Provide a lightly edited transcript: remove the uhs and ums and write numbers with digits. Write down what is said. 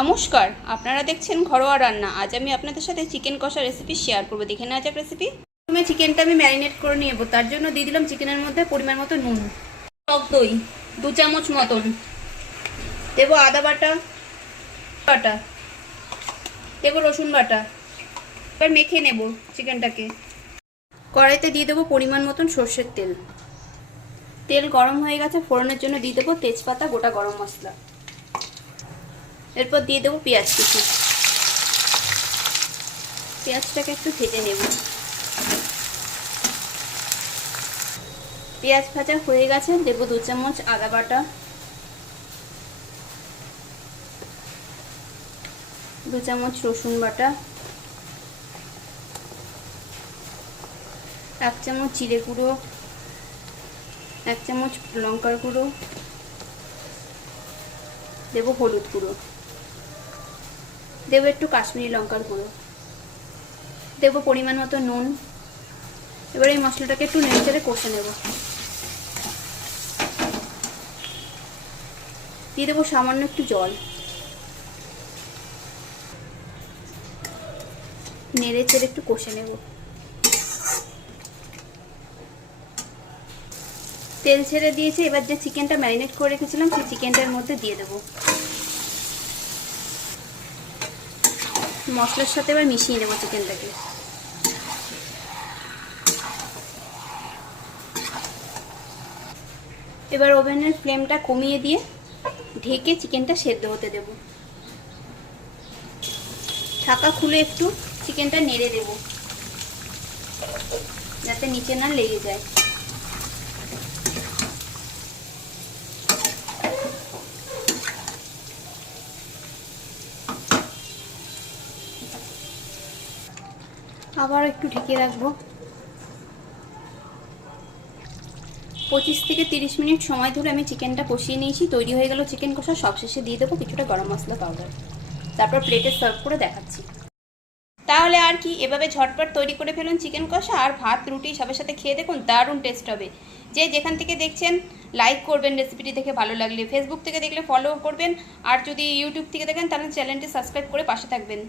নমস্কার, আপনারা দেখছেন ঘরোয়া রান্না। আজ আমি আপনাদের সাথে চিকেন কষা রেসিপি শেয়ার করব। দেখে নেওয়া যাক রেসিপি। প্রথমে চিকেনটা আমি ম্যারিনেট করে নেব। তার জন্য দিয়ে দিলাম চিকেনের মধ্যে পরিমাণ মতো নুন, টক দই 2 চামচ মতন, দেবো আদা বাটা বাটা, দেবো রসুন বাটা। এবার মেখে নেব চিকেনটাকে। কড়াইতে দিয়ে দেবো পরিমাণ মতন সর্ষের তেল। তেল গরম হয়ে গেছে, ফোড়নের জন্য দিয়ে দেবো তেজপাতা, গোটা গরম মশলা। এরপর দিয়ে দেবো পেঁয়াজ কুচি। পেঁয়াজটাকে একটু ভেজে নেব। পেঁয়াজ ভাজা হয়ে গেছে, দেবো 2 চামচ আদা বাটা, 2 চামচ রসুন বাটা, 1 চামচ জিরে গুঁড়ো, 1 চামচ লঙ্কার গুঁড়ো, দেবো হলুদ গুঁড়ো, দেবো একটু কাশ্মীরি লঙ্কার গুঁড়ো, দেবো পরিমাণ মতো নুন। এবার এই মশলাটাকে একটু নেড়ে কষে নেব। দিয়ে দেবো সামান্য একটু জল, নেড়ে চেড়ে একটু কষে নেব। তেল ছেড়ে দিয়েছে। এবার যে চিকেনটা ম্যারিনেট করে রেখেছিলাম সেই চিকেনটার মধ্যে দিয়ে দেবো। মশলার সাথে এবার মিশিয়ে নেব চিকেনটাকে। এবার ওভেনের ফ্লেমটা কমিয়ে দিয়ে ঢেকে চিকেনটা সেদ্ধ হতে দেব। ঢাকা খুলে একটু চিকেনটা নেড়ে দেব যাতে নিচে না লেগে যায়। আবার একটু ঢেকে রাখবো। 25 থেকে 30 মিনিট সময় ধরে আমি চিকেনটা কষিয়ে নিয়েছি। তৈরি হয়ে গেল চিকেন কষা। সবশেষে দিয়ে দেবো কিছুটা গরম মশলা পাউডার। তারপর প্লেটে সার্ভ করে দেখাচ্ছি। তাহলে আর কি, এভাবে ঝটপট তৈরি করে ফেলুন চিকেন কষা, আর ভাত রুটি সবার সাথে খেয়ে দেখুন, দারুণ টেস্ট হবে। যে যেখান থেকে দেখছেন লাইক করবেন, রেসিপিটি দেখে ভালো লাগলে। ফেসবুক থেকে দেখলে ফলো করবেন, আর যদি ইউটিউব থেকে দেখেন তাহলে চ্যানেলটি সাবস্ক্রাইব করে পাশে থাকবেন।